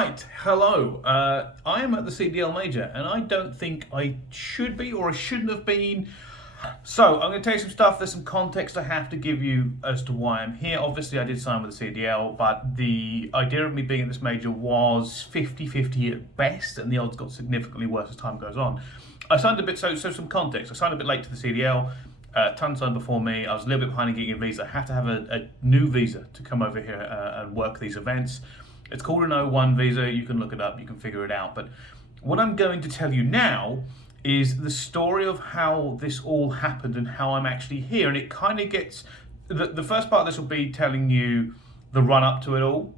Right, hello. I am at the CDL major, and I don't think I should be, or I shouldn't have been. So I'm going to tell you some stuff. There's some context I have to give you as to why I'm here. Obviously, I did sign with the CDL, but the idea of me being at this major was 50-50 at best, and the odds got significantly worse as time goes on. I signed a bit, so some context. I signed a bit late to the CDL. Ton signed before me. I was a little bit behind in getting a visa. I have to have a new visa to come over here and work these events. It's called an O1 visa. You can look it up. You can figure it out. But what I'm going to tell you now is the story of how this all happened and how I'm actually here. And it kind of gets... The first part of this will be telling you the run-up to it all,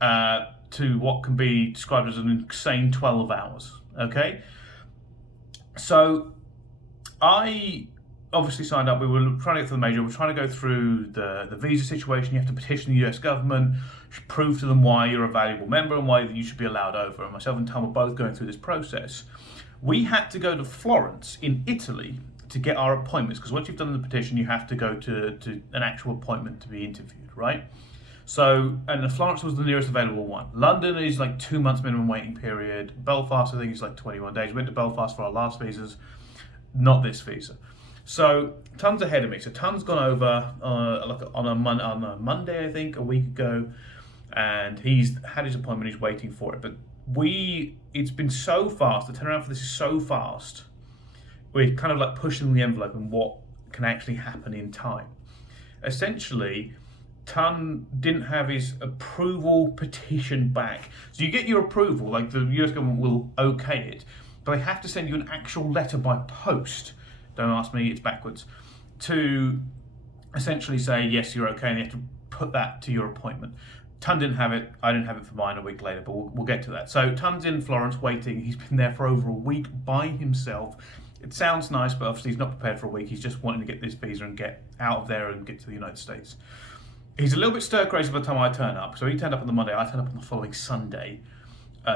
to what can be described as an insane 12 hours. Okay? So I obviously signed up. We were trying to get through the major. We were trying to go through the visa situation. You have to petition the US government, prove to them why you're a valuable member and why you should be allowed over. And myself and Tom were both going through this process. We had to go to Florence in Italy to get our appointments, because once you've done the petition, you have to go to an actual appointment to be interviewed, right? So, and Florence was the nearest available one. London is like 2 months minimum waiting period. Belfast, I think, is like 21 days. We went to Belfast for our last visas, not this visa. So Ton's ahead of me. So Ton's gone over on a Monday, I think, a week ago, and he's had his appointment. He's waiting for it. But it's been so fast. The turnaround for this is so fast. We're kind of like pushing the envelope on what can actually happen in time. Essentially, Ton didn't have his approval petition back. So you get your approval, like the US government will okay it, but they have to send you an actual letter by post. Don't ask me, it's backwards. To essentially say, yes, you're okay, and you have to put that to your appointment. Ton didn't have it, I didn't have it for mine a week later, but we'll get to that. So Ton's in Florence waiting. He's been there for over a week by himself. It sounds nice, but obviously he's not prepared for a week. He's just wanting to get this visa and get out of there and get to the United States. He's a little bit stir crazy by the time I turn up. So he turned up on the Monday, I turned up on the following Sunday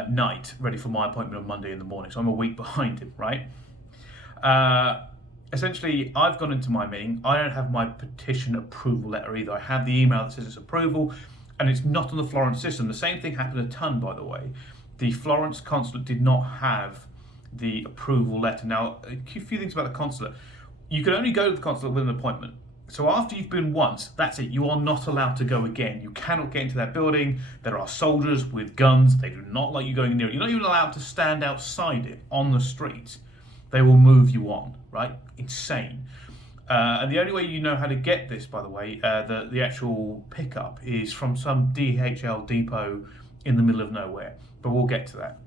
night, ready for my appointment on Monday in the morning. So I'm a week behind him, right? Essentially, I've gone into my meeting. I don't have my petition approval letter either. I have the email that says it's approval, and it's not on the Florence system. The same thing happened a Ton, by the way. The Florence consulate did not have the approval letter. Now, a few things about the consulate. You can only go to the consulate with an appointment. So after you've been once, that's it. You are not allowed to go again. You cannot get into that building. There are soldiers with guns. They do not like you going near it. You're not even allowed to stand outside it on the streets. They will move you on, right? Insane. And the only way you know how to get this, by the way, the actual pickup is from some DHL depot in the middle of nowhere. But we'll get to that.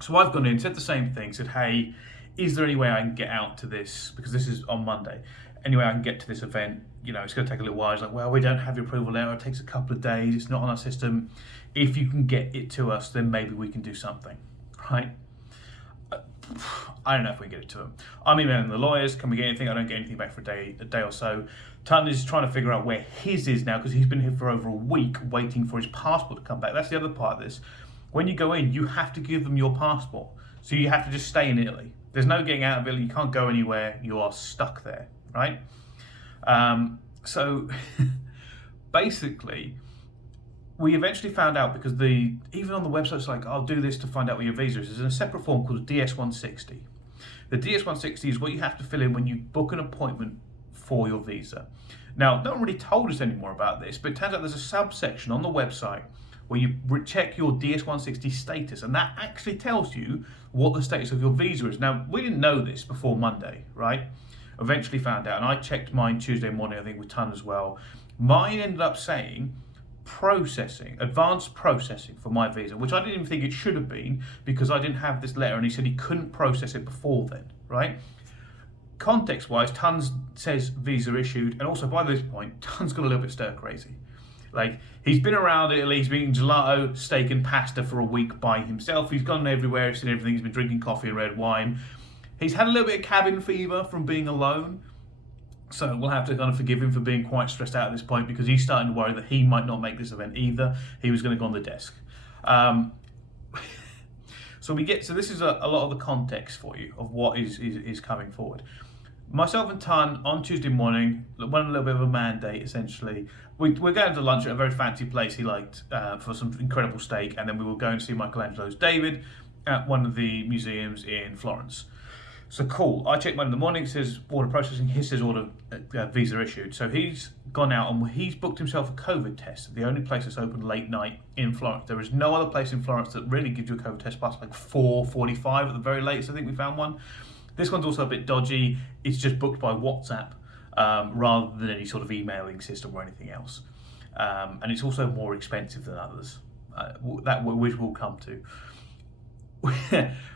So I've gone in, said the same thing, said, hey, is there any way I can get out to this? Because this is on Monday. Anyway, I can get to this event. You know, it's going to take a little while. He's like, well, we don't have your approval letter. It takes a couple of days. It's not on our system. If you can get it to us, then maybe we can do something, right? I don't know if we can get it to him. I'm emailing the lawyers. Can we get anything? I don't get anything back for a day or so. Ton is trying to figure out where his is now, because he's been here for over a week waiting for his passport to come back. That's the other part of this. When you go in, you have to give them your passport. So you have to just stay in Italy. There's no getting out of Italy. You can't go anywhere. You are stuck there, right? So basically, we eventually found out, because even on the website it's like, I'll do this to find out what your visa is. There's a separate form called a DS-160. The DS-160 is what you have to fill in when you book an appointment for your visa. Now, no one really told us any more about this, but it turns out there's a subsection on the website where you check your DS-160 status, and that actually tells you what the status of your visa is. Now, we didn't know this before Monday, right? Eventually found out, and I checked mine Tuesday morning, I think, with Ton as well. Mine ended up saying advanced processing for my visa, which I didn't even think it should have been, because I didn't have this letter, and he said he couldn't process it before then, right? Context-wise, Ton says visa issued, and also by this point, Ton's got a little bit stir crazy. Like, he's been around Italy, he's been eating gelato, steak and pasta for a week by himself. He's gone everywhere, he's seen everything, he's been drinking coffee and red wine. He's had a little bit of cabin fever from being alone. So we'll have to kind of forgive him for being quite stressed out at this point, because he's starting to worry that he might not make this event either. He was going to go on the desk. So this is a lot of the context for you of what is coming forward. Myself and Ton on Tuesday morning went on a little bit of a mandate essentially. We're going to lunch at a very fancy place he liked for some incredible steak, and then we were going to see Michelangelo's David at one of the museums in Florence. So cool. I checked mine in the morning. It says order processing. His says order visa issued. So he's gone out and he's booked himself a COVID test. The only place that's open late night in Florence. There is no other place in Florence that really gives you a COVID test past like 4:45 at the very latest. I think we found one. This one's also a bit dodgy. It's just booked by WhatsApp rather than any sort of emailing system or anything else. And it's also more expensive than others. Which we'll come to.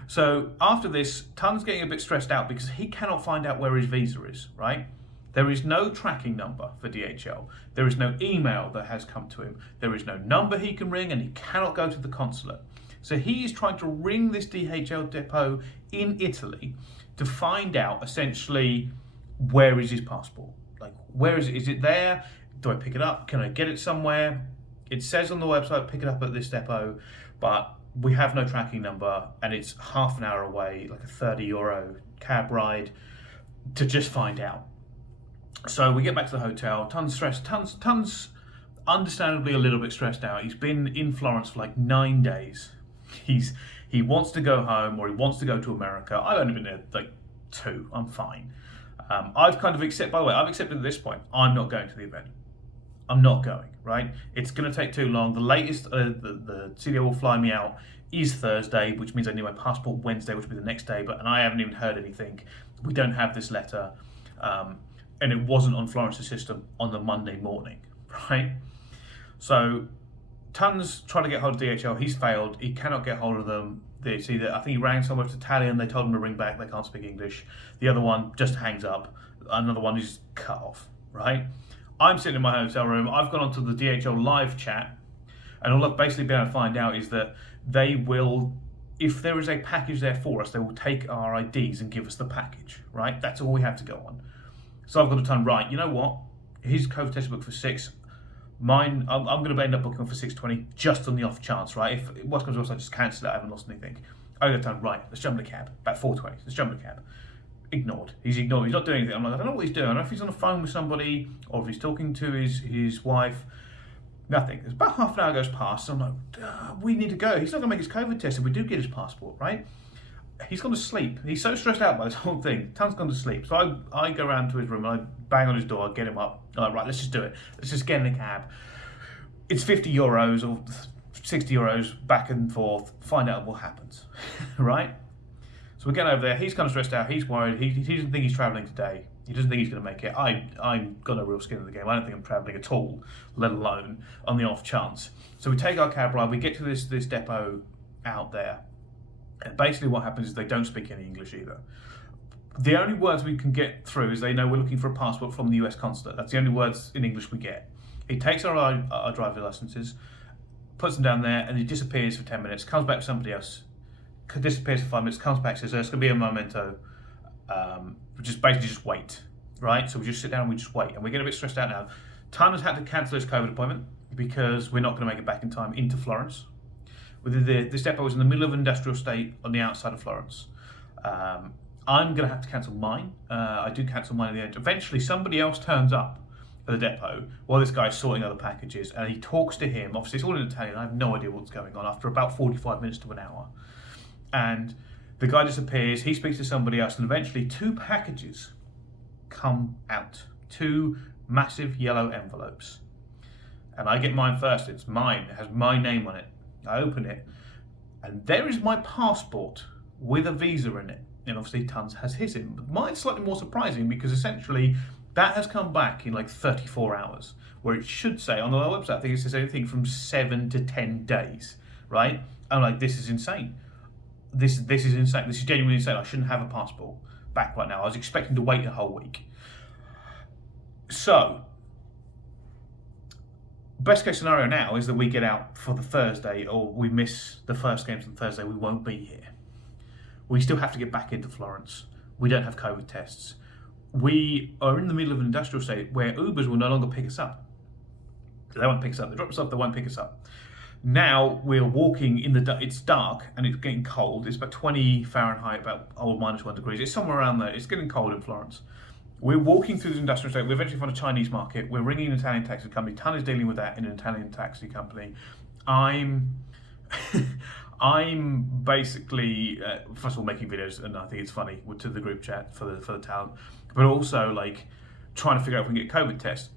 So after this, Tun's getting a bit stressed out because he cannot find out where his visa is, right? There is no tracking number for DHL. There is no email that has come to him. There is no number he can ring, and he cannot go to the consulate. So he is trying to ring this DHL depot in Italy to find out essentially where is his passport. Like, where is it? Is it there? Do I pick it up? Can I get it somewhere? It says on the website, pick it up at this depot, but we have no tracking number, and it's half an hour away, like a €30 cab ride to just find out. So we get back to the hotel. Tun's stressed. Tun's understandably a little bit stressed out. He's been in Florence for like 9 days. He wants to go home, or he wants to go to America. I've only been there like 2. I'm fine. I've kind of accepted. By the way, I've accepted at this point. I'm not going to the event. I'm not going, right? It's going to take too long. The latest the CDL will fly me out is Thursday, which means I need my passport Wednesday, which will be the next day. And I haven't even heard anything. We don't have this letter. And it wasn't on Florence's system on the Monday morning, right? So Tun's trying to get hold of DHL. He's failed. He cannot get hold of them. I think he rang somewhere to Italian. They told him to ring back. They can't speak English. The other one just hangs up. Another one is cut off, right? I'm sitting in my hotel room. I've gone onto the DHL live chat, and all I've basically been able to find out is that they will, if there is a package there for us, they will take our IDs and give us the package, right? That's all we have to go on. So I've got to turn right. You know what? His COVID test booked for 6. Mine, I'm going to end up booking for 6:20 just on the off chance, right? If what comes to worst, I just cancel it. I haven't lost anything. I'm going to turn right. Let's jump in the cab. About 4:20. Let's jump in the cab. Ignored. He's ignored. He's not doing anything. I'm like, I don't know what he's doing. I don't know if he's on the phone with somebody or if he's talking to his wife. Nothing. It's about half an hour goes past. So I'm like, we need to go. He's not going to make his COVID test if we do get his passport, right? He's gone to sleep. He's so stressed out by this whole thing. Tun's gone to sleep. So I go around to his room and I bang on his door, get him up. I'm like, right, let's just do it. Let's just get in the cab. It's €50 or €60 back and forth. Find out what happens, right? So we're getting over there. He's kind of stressed out. He's worried. He doesn't think he's travelling today. He doesn't think he's going to make it. I'm got no real skin in the game. I don't think I'm travelling at all, let alone on the off chance. So we take our cab ride. We get to this depot out there. And basically what happens is they don't speak any English either. The only words we can get through is they know we're looking for a passport from the US consulate. That's the only words in English we get. He takes our driver licenses, puts them down there, and he disappears for 10 minutes, comes back with somebody else, disappears for 5 minutes, comes back, says, there's going to be a memento. Just basically just wait, right? So we just sit down and we just wait. And we're getting a bit stressed out now. Tan has had to cancel his COVID appointment because we're not going to make it back in time into Florence. This depot is in the middle of an industrial estate on the outside of Florence. I'm going to have to cancel mine. I do cancel mine at the end. Eventually, somebody else turns up at the depot while this guy's sorting other packages, and he talks to him. Obviously, it's all in Italian. I have no idea what's going on after about 45 minutes to an hour. And the guy disappears. He speaks to somebody else, and eventually 2 packages come out. 2 massive yellow envelopes. And I get mine first. It's mine. It has my name on it. I open it, and there is my passport with a visa in it. And obviously Tons has his in. But mine's slightly more surprising because essentially that has come back in like 34 hours, where it should say on the website, I think it says anything from 7 to 10 days, right? I'm like, this is insane. This is insane. This is genuinely insane. I shouldn't have a passport back right now. I was expecting to wait a whole week. So, best case scenario now is that we get out for the Thursday, or we miss the first games on Thursday. We won't be here. We still have to get back into Florence. We don't have COVID tests. We are in the middle of an industrial estate where Ubers will no longer pick us up. They won't pick us up. They drop us off, they won't pick us up. Now we're walking in the it's dark and it's getting cold. It's about 20 Fahrenheit, about -1 degrees. It's somewhere around there. It's getting cold in Florence. We're walking through the industrial estate. We eventually find a Chinese market. We're ringing an Italian taxi company. Tan is dealing with that in an Italian taxi company. I'm I'm basically first of all making videos, and I think it's funny to the group chat for the talent, but also like trying to figure out if we can get COVID tests.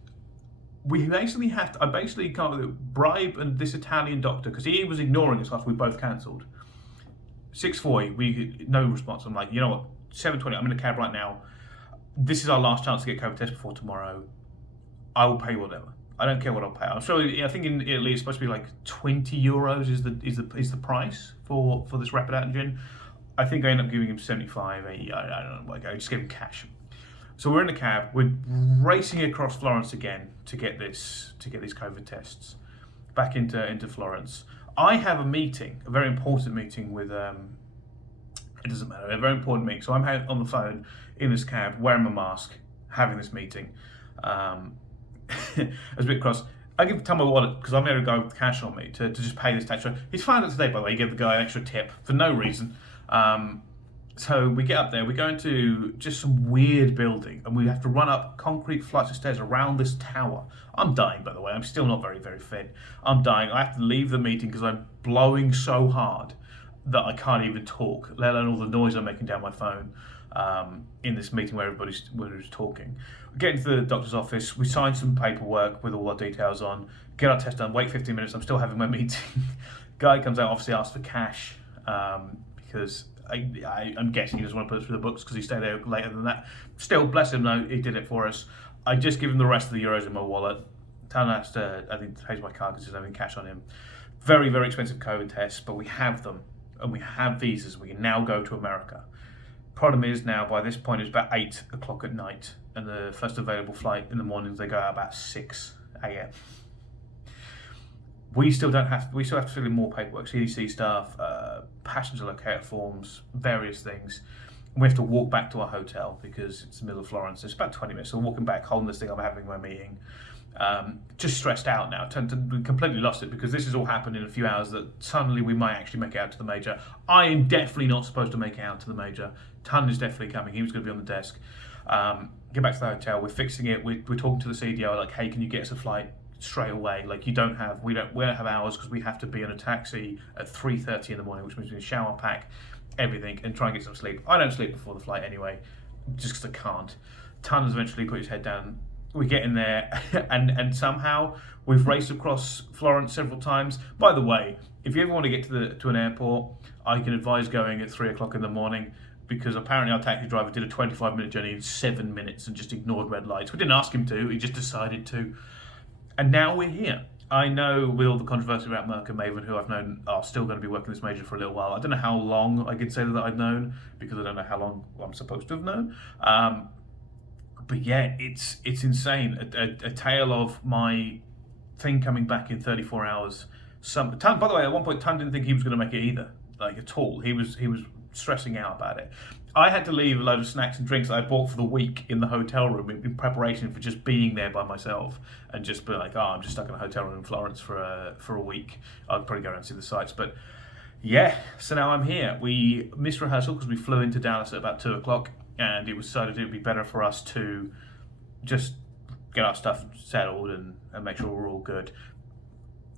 We basically have to. I basically can't bribe and this Italian doctor because he was ignoring us after we both cancelled. 6:40, we no response. I'm like, you know what? 7:20. I'm in a cab right now. This is our last chance to get COVID test before tomorrow. I will pay whatever. I don't care what I'll pay. I'm sure. I think in Italy it's supposed to be like €20 is the price for this rapid antigen. I think I end up giving him 75, 80. I don't know. Like I just gave him cash. So we're in the cab. We're racing across Florence again to get these COVID tests back into Florence. I have a meeting, a very important meeting with. It doesn't matter. A very important meeting. So I'm on the phone in this cab, wearing my mask, having this meeting. I was a bit cross. I give Tom my wallet because I'm there to go with cash on me to just pay this tax. He's found it today, by the way. He gave the guy an extra tip for no reason. So we get up there, we go into just some weird building, and we have to run up concrete flights of stairs around this tower. I'm dying, by the way. I'm still not very, very fit. I'm dying. I have to leave the meeting because I'm blowing so hard that I can't even talk, let alone all the noise I'm making down my phone in this meeting where everybody's talking. We get into the doctor's office, we sign some paperwork with all our details on, get our test done, wait 15 minutes, I'm still having my meeting. Guy comes out, obviously asks for cash because I'm guessing he doesn't want to put it through the books because he stayed there later than that. Still, bless him, no, he did it for us. I just give him the rest of the euros in my wallet. Tan has to, I think, pays my card because there's nothing cash on him. Very, very expensive COVID tests, but we have them and we have visas. We can now go to America. Problem is now, by this point, it's about 8 o'clock at night, and the first available flight in the mornings, they go out about 6 a.m. We still have to fill in more paperwork, CDC stuff, passenger locator forms, various things. We have to walk back to our hotel because it's the middle of Florence. It's about 20 minutes. So walking back, holding this thing, I'm having my meeting. Just stressed out now. We completely lost it because this has all happened in a few hours that suddenly we might actually make it out to the major. I am definitely not supposed to make it out to the major. Ton is definitely coming. He was going to be on the desk. Get back to the hotel. We're fixing it. We're talking to the CDL like, hey, can you get us a flight straight away? Like we don't have hours because we have to be in a taxi at 3:30 in the morning, which means we shower, pack, everything, and try and get some sleep. I don't sleep before the flight anyway, just because I can't. Tan has eventually put his head down. We get in there, and somehow we've raced across Florence several times. By the way, if you ever want to get to an airport, I can advise going at 3 o'clock in the morning because apparently our taxi driver did a 25-minute journey in 7 minutes and just ignored red lights. We didn't ask him to; he just decided to. And now we're here. I know with all the controversy about Merck and Maven, who I've known are still going to be working this major for a little while. I don't know how long I can say that I've known because I don't know how long I'm supposed to have known. But yeah, it's insane. A tale of my thing coming back in 34 hours. Tan, by the way, at one point, Tan didn't think he was going to make it either, like at all. He was stressing out about it. I had to leave a load of snacks and drinks that I bought for the week in the hotel room in preparation for just being there by myself and just be like, oh, I'm just stuck in a hotel room in Florence for a week. I'd probably go around and see the sights, but yeah. So now I'm here. We missed rehearsal because we flew into Dallas at about 2 o'clock. And it was decided it would be better for us to just get our stuff settled and make sure we're all good.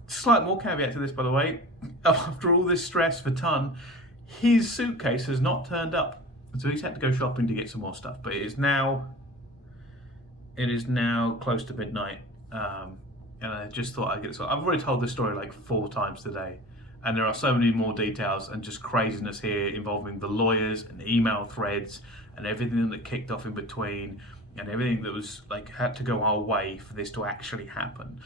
Slight more caveat to this, by the way. After all this stress for Tan, his suitcase has not turned up. So he's had to go shopping to get some more stuff. But it is now close to midnight. And I just thought I'd get this. I've already told this story like 4 times today. And there are so many more details and just craziness here involving the lawyers and email threads and everything that kicked off in between and everything that was like had to go our way for this to actually happen.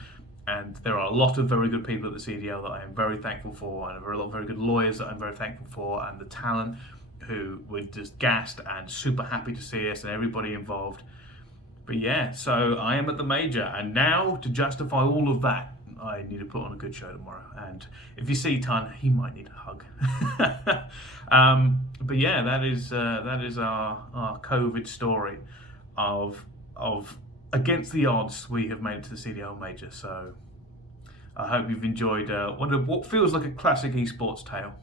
And there are a lot of very good people at the CDL that I am very thankful for, and a lot of very good lawyers that I'm very thankful for, and the talent who were just gassed and super happy to see us and everybody involved. But yeah, so I am at the major, and now to justify all of that, I need to put on a good show tomorrow. And if you see Tan, he might need a hug. But yeah, that is our COVID story of against the odds we have made it to the CDL major. So I hope you've enjoyed what feels like a classic esports tale.